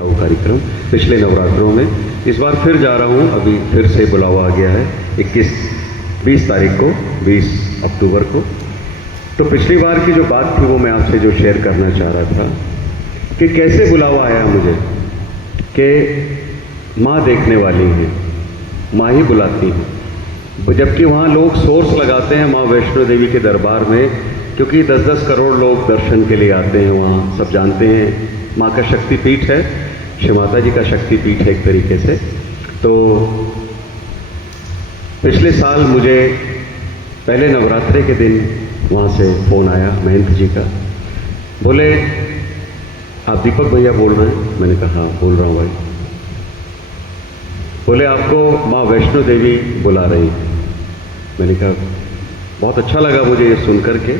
था वो कार्यक्रम पिछले नवरात्रों में। इस बार फिर जा रहा हूँ, अभी फिर से बुलावा आ गया है 20 तारीख को, 20 अक्टूबर को। तो पिछली बार की जो बात थी वो मैं आपसे जो शेयर करना चाह रहा था कि कैसे बुलावा आया मुझे कि माँ देखने वाली है, माँ ही बुलाती है। जबकि वहाँ लोग सोर्स लगाते हैं माँ वैष्णो देवी के दरबार में, क्योंकि 10-10 करोड़ लोग दर्शन के लिए आते हैं वहाँ। सब जानते हैं माँ का शक्तिपीठ है, श्री माता जी का शक्तिपीठ है एक तरीके से। तो पिछले साल मुझे पहले नवरात्रे के दिन वहाँ से फ़ोन आया महंत जी का, बोले आप दीपक भैया बोल रहे हैं? मैंने कहा हाँ बोल रहा हूँ भाई। बोले आपको माँ वैष्णो देवी बुला रही है। मैंने कहा बहुत अच्छा लगा मुझे ये सुन करके।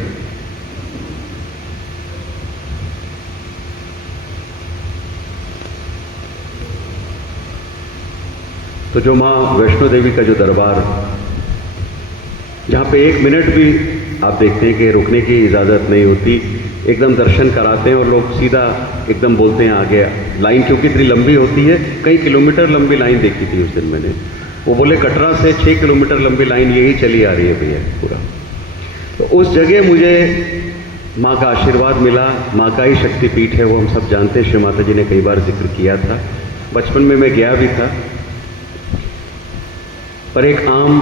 तो जो माँ वैष्णो देवी का जो दरबार, जहाँ पे 1 मिनट भी आप देखते हैं कि रुकने की इजाज़त नहीं होती, एकदम दर्शन कराते हैं और लोग सीधा एकदम बोलते हैं आगे। लाइन क्योंकि इतनी लंबी होती है, कई किलोमीटर लंबी लाइन देखी थी उस दिन मैंने। वो बोले कटरा से 6 किलोमीटर लंबी लाइन यही चली आ रही है भैया पूरा। तो उस जगह मुझे माँ का आशीर्वाद मिला। माँ का ही शक्तिपीठ है वो, हम सब जानते हैं, श्री माता जी ने कई बार जिक्र किया था। बचपन में मैं गया भी था, पर एक आम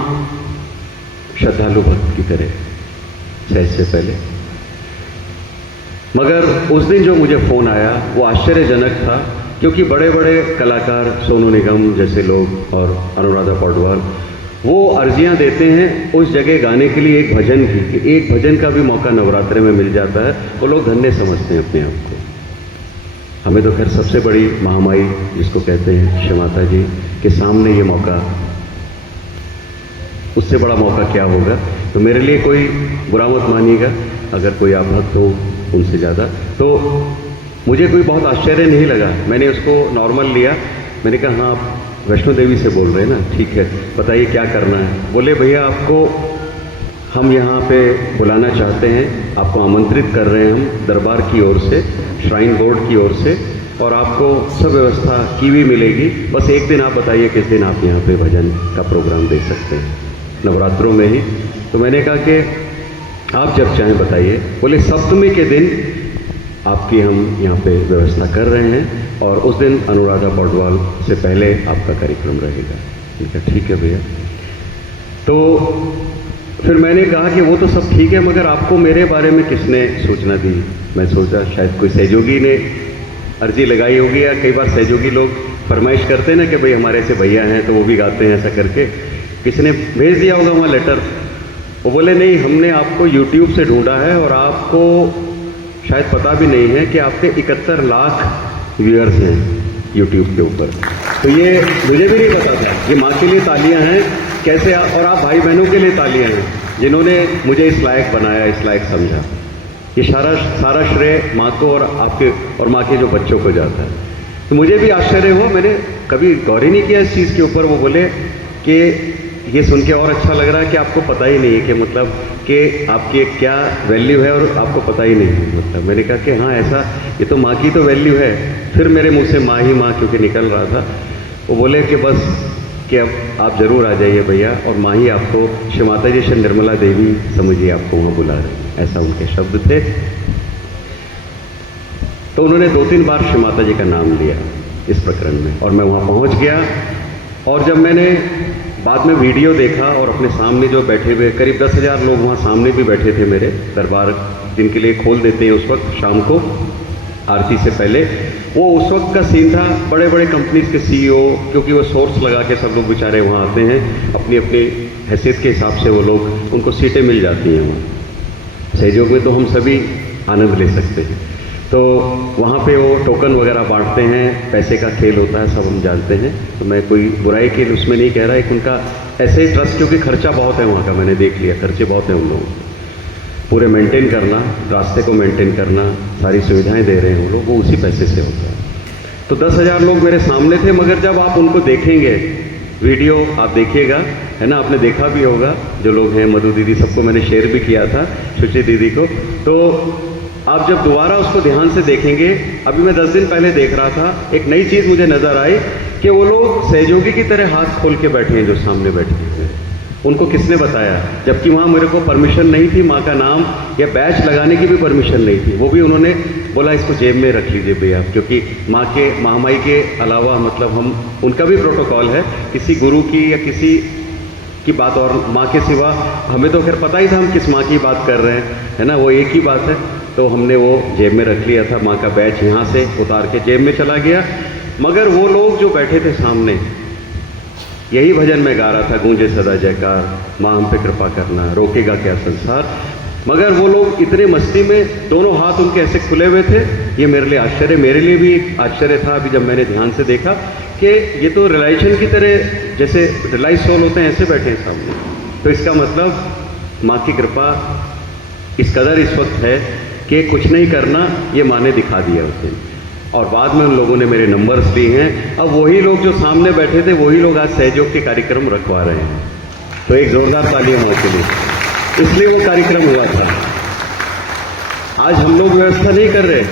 श्रद्धालु भक्त की तरह सहज से पहले। मगर उस दिन जो मुझे फ़ोन आया वो आश्चर्यजनक था, क्योंकि बड़े बड़े कलाकार सोनू निगम जैसे लोग और अनुराधा पौडवाल वो अर्जियां देते हैं उस जगह गाने के लिए एक भजन की, कि एक भजन का भी मौका नवरात्रे में मिल जाता है। वो लोग धन्य समझते हैं अपने आप को। हमें तो खैर सबसे बड़ी महामाई जिसको कहते हैं श्री माता जी के सामने ये मौका, उससे बड़ा मौका क्या होगा। तो मेरे लिए कोई बुरा मत मानिएगा अगर कोई आप भक्त हो उनसे ज़्यादा। तो मुझे कोई बहुत आश्चर्य नहीं लगा, मैंने उसको नॉर्मल लिया। मैंने कहा हाँ आप वैष्णो देवी से बोल रहे हैं ना, ठीक है बताइए क्या करना है। बोले भैया आपको हम यहाँ पे बुलाना चाहते हैं, आपको आमंत्रित कर रहे हैं हम दरबार की ओर से, श्राइन बोर्ड की ओर से, और आपको सब व्यवस्था की भी मिलेगी। बस एक दिन आप बताइए किस दिन आप यहाँ पे भजन का प्रोग्राम दे सकते हैं, नवरात्रों में ही। तो मैंने कहा कि आप जब चाहें बताइए। बोले सप्तमी के दिन आपकी हम यहाँ पे व्यवस्था कर रहे हैं और उस दिन अनुराधा पौडवाल से पहले आपका कार्यक्रम रहेगा। मैंने कहा ठीक है भैया। तो फिर मैंने कहा कि वो तो सब ठीक है, मगर आपको मेरे बारे में किसने सूचना दी? मैं सोचा शायद कोई सहयोगी ने अर्जी लगाई होगी, या कई बार सहयोगी लोग फरमाइश करते हैं ना कि भाई हमारे से भैया हैं तो वो भी गाते हैं, ऐसा करके किसी ने भेज दिया होगा वहाँ लेटर। वो बोले नहीं, हमने आपको YouTube से ढूंढा है और आपको शायद पता भी नहीं है कि आपके 71 लाख व्यूअर्स हैं YouTube के ऊपर। तो ये मुझे भी नहीं पता था। ये माँ के लिए तालियां हैं कैसे, और आप भाई बहनों के लिए तालियां हैं जिन्होंने मुझे इस लायक बनाया, इस लायक समझा। ये सारा श्रेय माँ को और आपके और माँ के जो बच्चों को जाता है। तो मुझे भी आश्चर्य हुआ, मैंने कभी गौर ही नहीं किया इस चीज़ के ऊपर। वो बोले कि ये सुन के और अच्छा लग रहा है कि आपको पता ही नहीं है कि मतलब कि आपकी क्या वैल्यू है और आपको पता ही नहीं है मतलब। मैंने कहा कि हाँ ऐसा, ये तो माँ की तो वैल्यू है। फिर मेरे मुंह से माँ ही माँ क्योंकि निकल रहा था। वो बोले कि बस कि अब आप ज़रूर आ जाइए भैया, और माँ ही आपको श्री माता जी श्री निर्मला देवी समझिए आपको वहाँ बुला रहे हैं, ऐसा उनके शब्द थे। तो उन्होंने 2-3 बार श्री माता जी का नाम लिया इस प्रकरण में, और मैं वहाँ पहुँच गया। और जब मैंने बाद में वीडियो देखा और अपने सामने जो बैठे हुए करीब 10,000 लोग वहाँ सामने भी बैठे थे मेरे दरबार, जिनके लिए खोल देते हैं उस वक्त शाम को आरती से पहले, वो उस वक्त का सीन था। बड़े बड़े कंपनीज के CEO, क्योंकि वो सोर्स लगा के सब लोग बेचारे वहाँ आते हैं, अपनी अपनी हैसियत के हिसाब से वो लोग, उनको सीटें मिल जाती हैं वहाँ। सहयोग में तो हम सभी आनंद ले सकते हैं। तो वहाँ पे वो टोकन वगैरह बांटते हैं, पैसे का खेल होता है, सब हम जानते हैं। तो मैं कोई बुराई के उसमें नहीं कह रहा, एक उनका ऐसे ही ट्रस्ट, क्योंकि खर्चा बहुत है वहाँ का, मैंने देख लिया खर्चे बहुत हैं उन लोगों को। पूरे मेंटेन करना, रास्ते को मेंटेन करना, सारी सुविधाएं दे रहे हैं वो लोग, वो उसी पैसे से होता है। तो 10,000 लोग मेरे सामने थे, मगर जब आप उनको देखेंगे, वीडियो आप देखिएगा, है ना, आपने देखा भी होगा, जो लोग हैं, मधु दीदी, सबको मैंने शेयर भी किया था, शुचि दीदी को। तो आप जब दोबारा उसको ध्यान से देखेंगे, अभी मैं 10 दिन पहले देख रहा था, एक नई चीज़ मुझे नज़र आई कि वो लोग सहयोगी की तरह हाथ खोल के बैठे हैं जो सामने बैठे हैं। उनको किसने बताया? जबकि वहाँ मेरे को परमिशन नहीं थी, माँ का नाम या बैच लगाने की भी परमिशन नहीं थी। वो भी उन्होंने बोला इसको जेब में रख लीजिए भैया, क्योंकि माँ के महामाई के अलावा मतलब हम उनका भी प्रोटोकॉल है, किसी गुरु की या किसी की बात और माँ के सिवा हमें तो खैर पता ही था हम किस माँ की बात कर रहे हैं, है ना, वो एक ही बात है। तो हमने वो जेब में रख लिया था, माँ का बैच यहाँ से उतार के जेब में चला गया। मगर वो लोग जो बैठे थे सामने, यही भजन मैं गा रहा था, गूंजे सदा जयकार, माँ हम पे कृपा करना, रोकेगा क्या संसार। मगर वो लोग इतने मस्ती में, दोनों हाथ उनके ऐसे खुले हुए थे। ये मेरे लिए आश्चर्य, मेरे लिए भी आश्चर्य था अभी जब मैंने ध्यान से देखा कि ये तो रिलाइजेशन की तरह, जैसे रिलाइज सोल होते हैं ऐसे बैठे हैं सामने। तो इसका मतलब माँ की कृपा इस कदर इस वक्त है कि कुछ नहीं करना ये माँ ने दिखा दिया उस दिन। और बाद में उन लोगों ने मेरे नंबर्स लिए हैं। अब वही लोग जो सामने बैठे थे वही लोग आज सहयोग के कार्यक्रम रखवा रहे हैं। तो एक जोरदार तालियां हो के लिए, इसलिए वो कार्यक्रम हुआ था। आज हम लोग व्यवस्था नहीं कर रहे,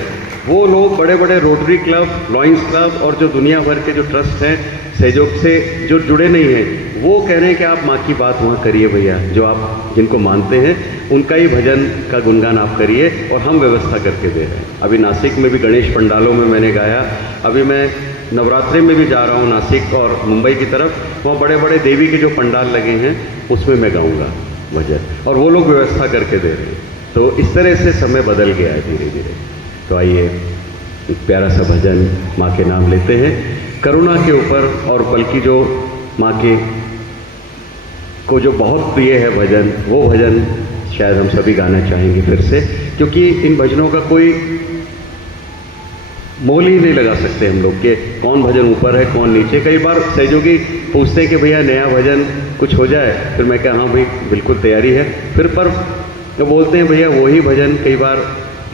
वो लोग बड़े बड़े रोटरी क्लब, लॉयंस क्लब और जो दुनिया भर के जो ट्रस्ट हैं सहयोग से जो जुड़े नहीं हैं, वो कह रहे हैं कि आप माँ की बात वहाँ करिए भैया, जो आप जिनको मानते हैं उनका ही भजन का गुणगान आप करिए और हम व्यवस्था करके दे रहे हैं। अभी नासिक में भी गणेश पंडालों में मैंने गाया, अभी मैं नवरात्रि में भी जा रहा हूँ नासिक और मुंबई की तरफ, वहाँ बड़े बड़े देवी के जो पंडाल लगे हैं उसमें मैं गाऊँगा भजन, और वो लोग व्यवस्था करके दे रहे हैं। तो इस तरह से समय बदल गया है धीरे धीरे। तो आइए एक प्यारा सा भजन माँ के नाम लेते हैं, करुणा के ऊपर, और बल्कि जो माँ के को जो बहुत प्रिय है भजन, वो भजन शायद हम सभी गाना चाहेंगे फिर से, क्योंकि इन भजनों का कोई मोल ही नहीं लगा सकते हम लोग के कौन भजन ऊपर है कौन नीचे। कई बार सहयोगी पूछते हैं कि भैया नया भजन कुछ हो जाए, फिर मैं कहा हाँ भाई बिल्कुल तैयारी है, फिर पर वो बोलते हैं भैया वही भजन कई बार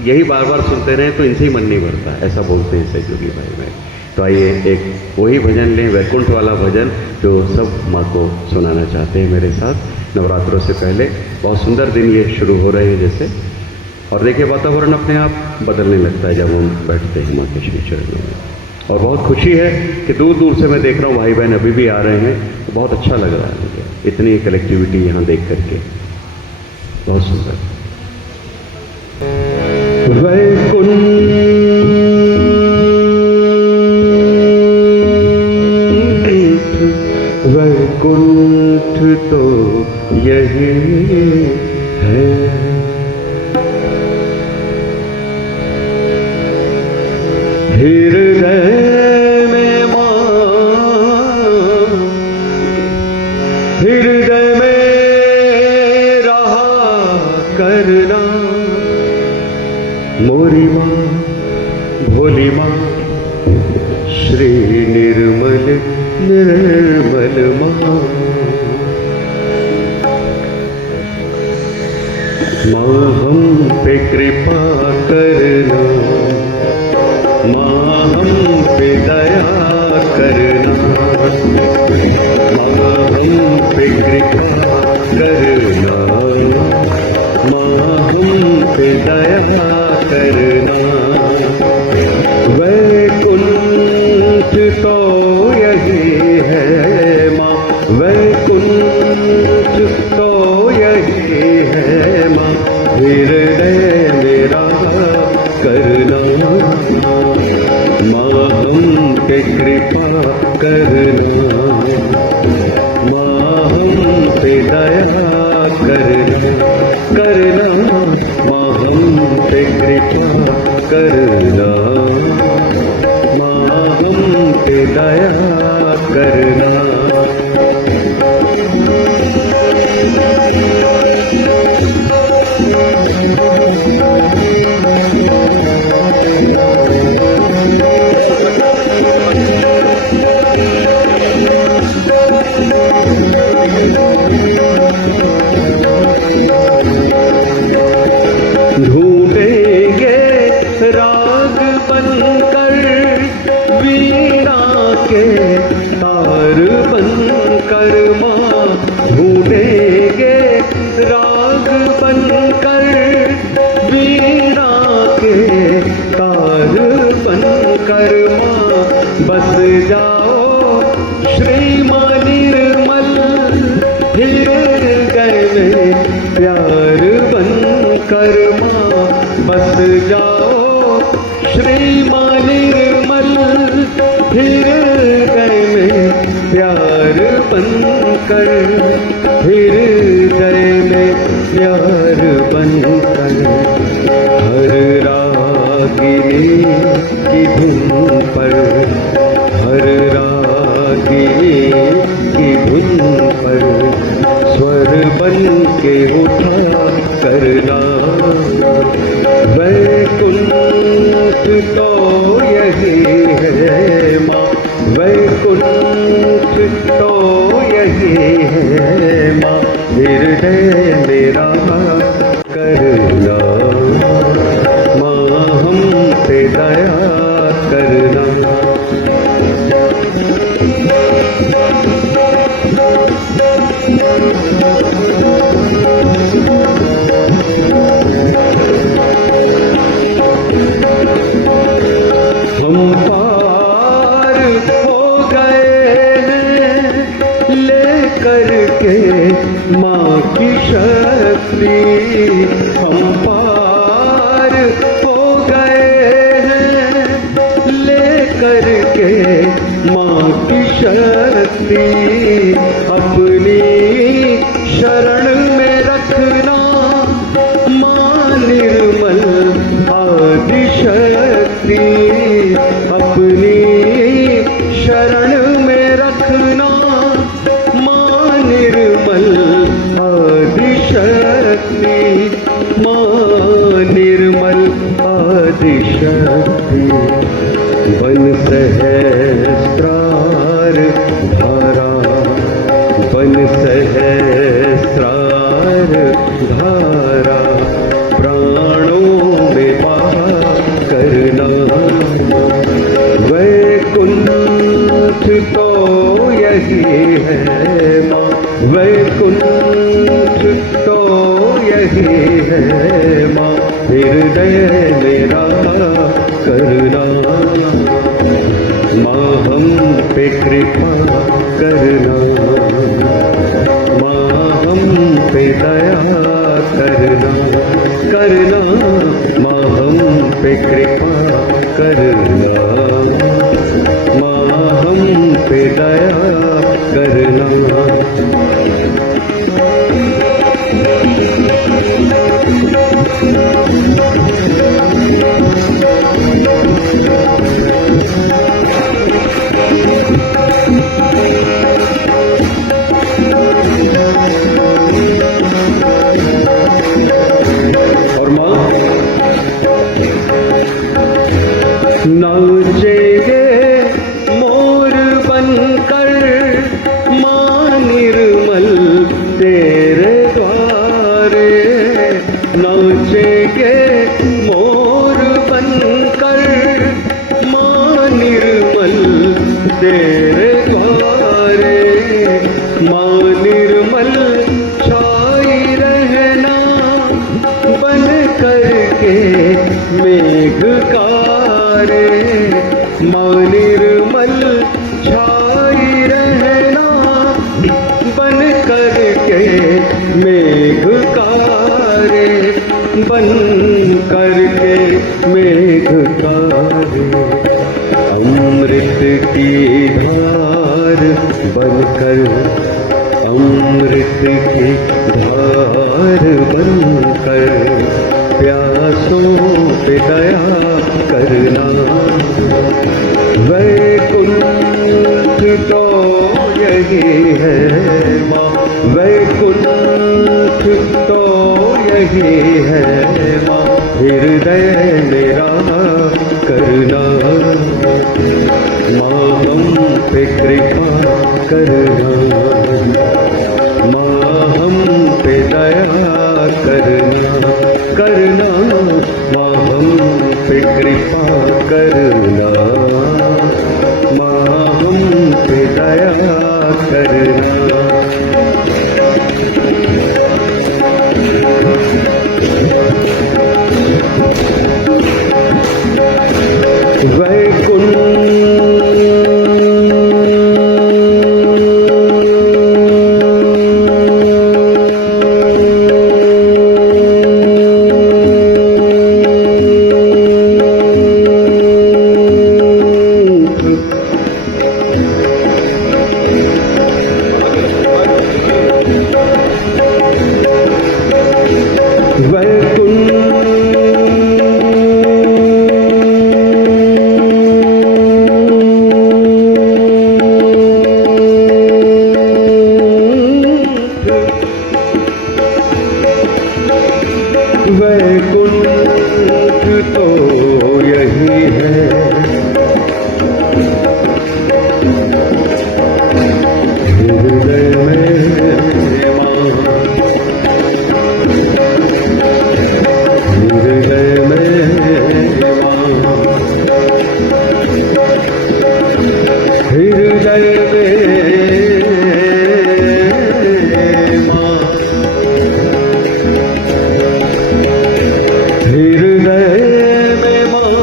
यही बार बार सुनते रहे तो इनसे ही मन नहीं भरता, ऐसा बोलते हैं सहयोगी भाई। तो आइए एक वही भजन लें, वैकुंठ वाला भजन जो सब माँ को सुनाना चाहते हैं मेरे साथ नवरात्रों से पहले। बहुत सुंदर दिन ये शुरू हो रहे हैं जैसे, और देखिए वातावरण अपने आप बदलने लगता है जब हम बैठते हैं माँ के श्री चरणों में। और बहुत खुशी है कि दूर दूर से मैं देख रहा हूँ भाई बहन अभी भी आ रहे हैं, तो बहुत अच्छा लग रहा है मुझे इतनी कलेक्टिविटी यहाँ देख करके, बहुत सुंदर। वैकुंठ तो यही है, हृदय में माँ, हृदय में रहा करना, मोरी माँ भोली माँ, श्री निर्मल निर्मल माँ, माँ हम पे कृपा करना, माँ हम पे दया करना, माँ हम पे कृपा करना, माँ हम पे दया करना। वैकुंठ तो यही है माँ, वैकुंठ तो यही है माँ, हृदय मेरा करना, माँ हम पे कृपा करना, माँ हम पे दया करना, माँ हम पे कृपा करना, माँ हम पे दया करना। ढूंढेंगे राग बनकर, वीणा के तार बनकर माँ, ढूंढेंगे राग बनकर, वीणा बस जाओ श्रीमान निर्मल, हृदय में प्यार बन कर माँ। बस जाओ श्रीमान निर्मल, हृदय में प्यार बन कर, हृदय में प्यार बन कर। हर रागिनी की धुन पर, हर रागिनी की धुन पर स्वर बन के उठा करना। वैकुंठ तो यही है माँ, वैकुंठ तो यही है माँ। हृदय मेरा करना माँ, हम पे दया करना। हम पार हो गए हैं लेकर के माँ की शक्ति। हम पार हो गए हैं लेकर के माँ की शक्ति। अपनी शरण में रखना माँ निर्मल आदि शक्ति। अपनी शरण में रखना माँ निर्मल आदि शक्ति, माँ निर्मल आदि शक्ति। बन सहस्त्रार धारा, बन सहस्त्रार धारा प्राणों में बहा करना। वैकुंठ तो यही है माँ, वैकुंठ तो यही है माँ। हृदय मेरा करना माँ, हम पे कृपा करना माँ, हम पे दया करना, करना माँ, हम पे कृपा करना माँ, हम पे दया करना। और माँ नाचेंगे मोर बनकर माँ निर्मल तेरे द्वारे। नाचेंगे मोर बनकर माँ निर्मल तेरे द्वारे। माँ निर्मल छाई रहना बन करके मेघकारे। माँ निर्मल छाई रहना बन करके मेघकारे, बन करके मेघकारे। अमृत की धार बनकर, अमृत की धार बनकर प्यासों पे दया करना। वैकुंठ तो यही है माँ, वैकुंठ तो यही है माँ। हृदय मेरा करना माँ, हम पे कृपा करना माँ, हम पे दया करना, करना माँ, हम पे कृपा करना माँ, हम पे दया करना। वैकुंठ वैकुंठ तो यही है, हृदय में माँ, हृदय में माँ, हृदय में माँ, हृदय में माँ,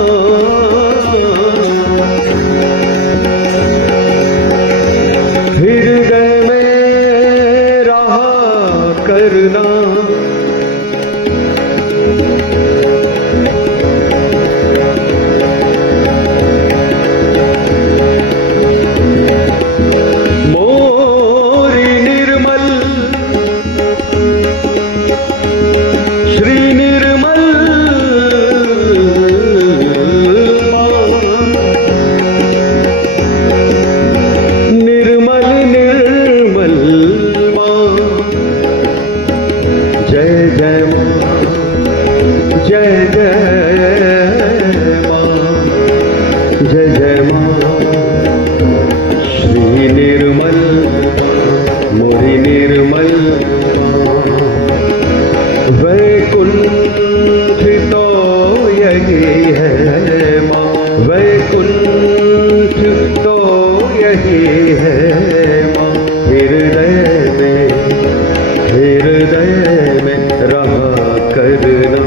हृदय में रहा करना, मोरी निर्मल श्री निर्मल माँ, निर्मल निर्मल माँ, जय जय माँ, जय जय माँ, जय जय माँ, श्री निर्मल मोरी निर्मल वैकुंठ तो यही है माँ, वैकुंठ तो यही है माँ, हृदय में रहा करना,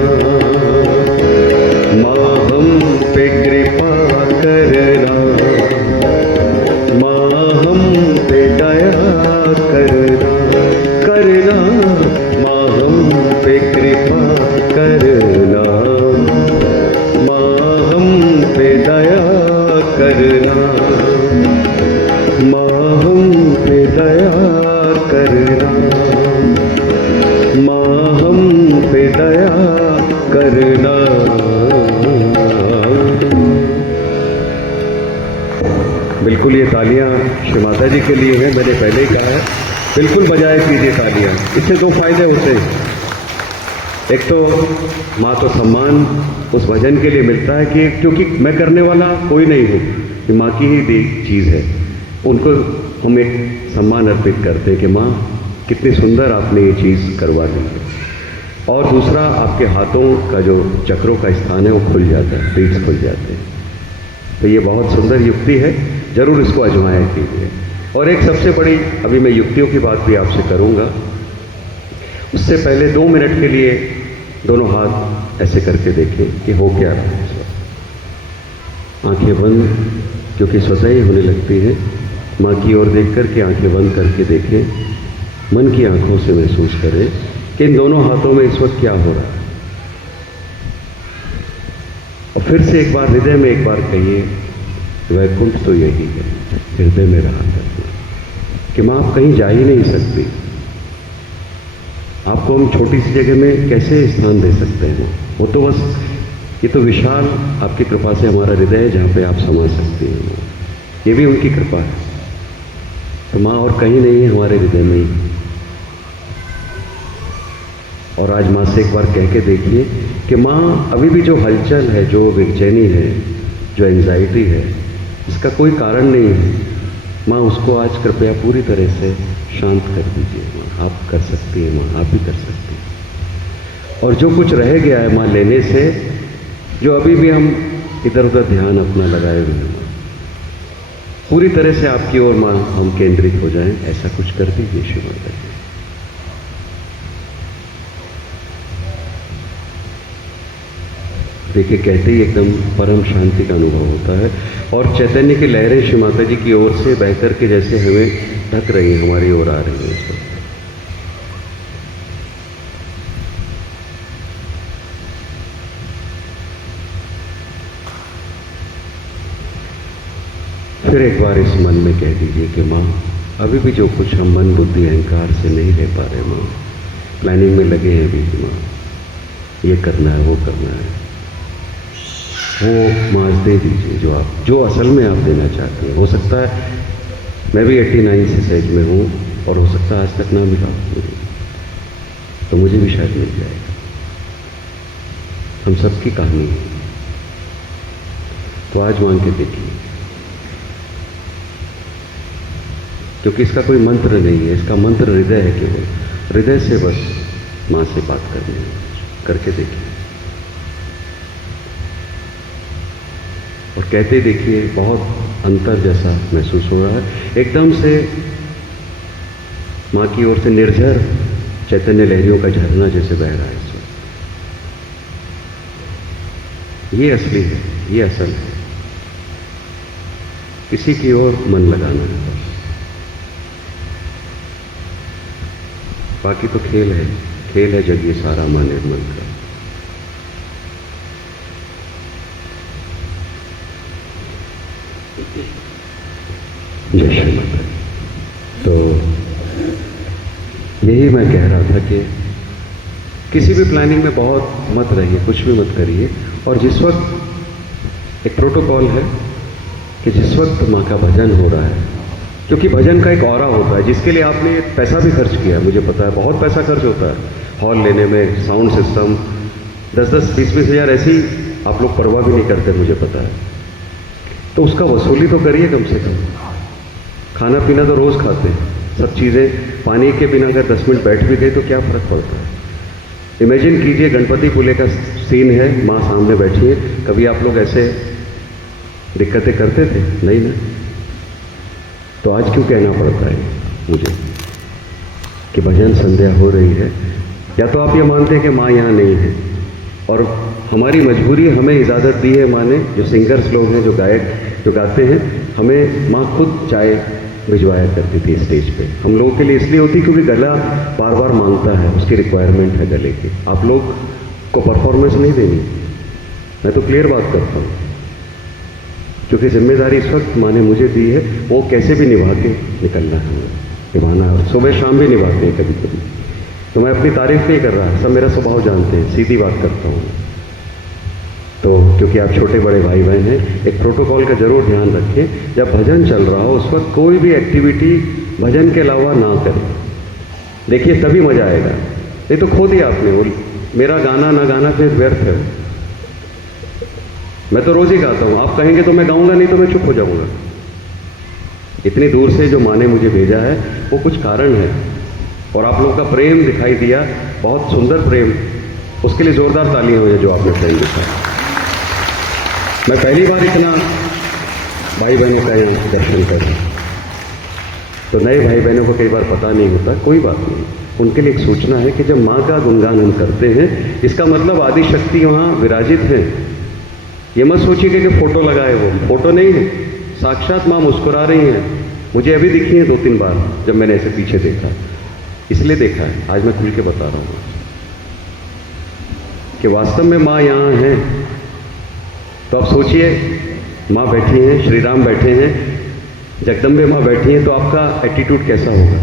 माँ हम पे कृपा करना, माँ हम पे दया करना, करना माँ हम पे कृपा करना, माँ हम पे दया करना, माँ हम पे दया करना, माँ हम पे दया करना। बिल्कुल ये तालियां श्री माता जी के लिए हैं, मैंने पहले ही कहा है, बिल्कुल बजाया कीजिए तालियां। इससे दो फायदे होते हैं, एक तो माँ को सम्मान उस भजन के लिए मिलता है कि क्योंकि मैं करने वाला कोई नहीं हूँ, ये माँ की ही दी चीज़ है, उनको हम एक सम्मान अर्पित करते हैं कि माँ कितनी सुंदर आपने ये चीज़ करवा दी है। और दूसरा, आपके हाथों का जो चक्रों का स्थान है वो खुल जाता है, पीठ खुल जाते हैं। तो ये बहुत सुंदर युक्ति है, जरूर इसको आजमाया कीजिए। और एक सबसे बड़ी, अभी मैं युक्तियों की बात भी आपसे करूंगा, उससे पहले 2 मिनट के लिए दोनों हाथ ऐसे करके देखें कि हो क्या रहा है। आंखें बंद, क्योंकि स्वतः ही होने लगती है, माँ की ओर देख कर के आंखें बंद करके देखें, मन की आंखों से महसूस करें कि इन दोनों हाथों में इस वक्त क्या हो रहा है। और फिर से एक बार हृदय में एक बार कहिए, वैकुंठ तो यही है, हृदय में रहा करना, कि माँ आप कहीं जा ही नहीं सकती, आपको हम छोटी सी जगह में कैसे स्थान दे सकते हैं। वो तो बस, ये तो विशाल आपकी कृपा से हमारा हृदय है जहाँ पे आप समा सकती हैं, ये भी उनकी कृपा है। तो माँ और कहीं नहीं है, हमारे हृदय में ही। और आज माँ से एक बार कह के देखिए कि माँ अभी भी जो हलचल है, जो बेचैनी है, जो एंजाइटी है, इसका कोई कारण नहीं है। माँ उसको आज कृपया पूरी तरह से शांत कर दीजिए। माँ आप कर सकती हैं, माँ आप भी कर सकती हैं। और जो कुछ रह गया है माँ लेने से, जो अभी भी हम इधर उधर ध्यान अपना लगाए हुए हैं, पूरी तरह से आपकी ओर माँ हम केंद्रित हो जाएं, ऐसा कुछ कर दीजिए श्री माता जी। देखिए, कहते ही एकदम परम शांति का अनुभव होता है, और चैतन्य की लहरें श्री माता जी की ओर से बहकर के जैसे हमें ढक रही हैं, हमारी ओर आ रही हैं। फिर एक बार इस मन में कह दीजिए कि माँ अभी भी जो कुछ हम मन बुद्धि अहंकार से नहीं ले पा रहे माँ, प्लानिंग में लगे हैं अभी माँ, ये करना है वो करना है, वो माँ दे दीजिए जो असल में आप देना चाहते हैं। हो सकता है मैं भी 89 से सहज में हूँ, और हो सकता है आज तक ना मिला मुझे, तो मुझे भी शायद मिल जाएगा। हम सबकी कहानी है। तो आज मांग के देखिए, क्योंकि इसका कोई मंत्र नहीं है, इसका मंत्र हृदय है। केवल हृदय से बस मां से बात करनी है, करके देखिए और कहते देखिए, बहुत अंतर जैसा महसूस हो रहा है। एकदम से मां की ओर से निर्झर चैतन्य लहरियों का झरना जैसे बह रहा है इस वक्त। ये असली है, ये असल है। इसी की ओर मन लगाना है बस, बाकी तो खेल है, खेल है जग ये सारा मां निर्मल का। जय श्री माता। तो यही मैं कह रहा था कि किसी भी प्लानिंग में बहुत मत रहिए, कुछ भी मत करिए। और जिस वक्त एक प्रोटोकॉल है कि जिस वक्त माँ का भजन हो रहा है, क्योंकि भजन का एक ऑरा होता है जिसके लिए आपने पैसा भी खर्च किया, मुझे पता है बहुत पैसा खर्च होता है हॉल लेने में, साउंड सिस्टम 10-10, 20-20 हज़ार ऐसी आप लोग परवाह भी नहीं करते, मुझे पता है। तो उसका वसूली तो करिए कम से कम। खाना पीना तो रोज़ खाते हैं, सब चीज़ें, पानी के बिना अगर 10 मिनट बैठ भी गए तो क्या फ़र्क पड़ता है। इमेजिन कीजिए गणपति पुले का सीन है, माँ सामने बैठी है। कभी आप लोग ऐसे दिक्कतें करते थे? नहीं ना। तो आज क्यों कहना पड़ता है मुझे कि भजन संध्या हो रही है? या तो आप ये मानते हैं कि माँ यहाँ नहीं है और हमारी मजबूरी, हमें इजाज़त दी है माँ ने, जो सिंगर्स लोग हैं, जो गायक जो गाते हैं, हमें माँ खुद चाय भिजवाया करती थी स्टेज पे। हम लोगों के लिए इसलिए होती क्योंकि गला बार बार मांगता है, उसकी रिक्वायरमेंट है गले की। आप लोग को परफॉर्मेंस नहीं देनी, मैं तो क्लियर बात करता हूँ, क्योंकि जिम्मेदारी इस वक्त माँ ने मुझे दी है, वो कैसे भी निभा के निकलना है, निभाना है। सुबह शाम भी निभाते हैं कभी कभी। तो मैं अपनी तारीफ नहीं कर रहा, सब मेरा स्वभाव जानते हैं, सीधी बात करता हूँ। तो क्योंकि आप छोटे बड़े भाई बहन हैं, एक प्रोटोकॉल का जरूर ध्यान रखें। जब भजन चल रहा हो उस वक्त कोई भी एक्टिविटी भजन के अलावा ना करें। देखिए तभी मजा आएगा। ये तो खो दिया आपने, वो मेरा गाना ना गाना फिर व्यर्थ है। मैं तो रोज ही गाता हूँ, आप कहेंगे तो मैं गाऊंगा, नहीं तो मैं चुप हो जाऊंगा। इतनी दूर से जो माँ ने मुझे भेजा है वो कुछ कारण है, और आप लोगों का प्रेम दिखाई दिया, बहुत सुंदर प्रेम, उसके लिए जोरदार तालियां हो जाए जो आपने प्रेम दिखाया। मैं पहली बार इतना भाई बहनों का दर्शन कर, तो नए भाई बहनों को कई बार पता नहीं होता, कोई बात नहीं। उनके लिए एक सूचना है कि जब माँ का गुणगान हम करते हैं, इसका मतलब आदि शक्ति वहाँ विराजित है। ये मत सोचिए कि फोटो लगाए, वो फोटो नहीं है, साक्षात माँ मुस्कुरा रही हैं। मुझे अभी दिखी है 2-3 बार जब मैंने ऐसे पीछे देखा, इसलिए देखा है, आज मैं खुल के बता रहा हूँ कि वास्तव में माँ यहाँ है। तो आप सोचिए, माँ बैठी हैं, श्री राम बैठे हैं, जगदम्बे माँ बैठी हैं, तो आपका एटीट्यूड कैसा होगा?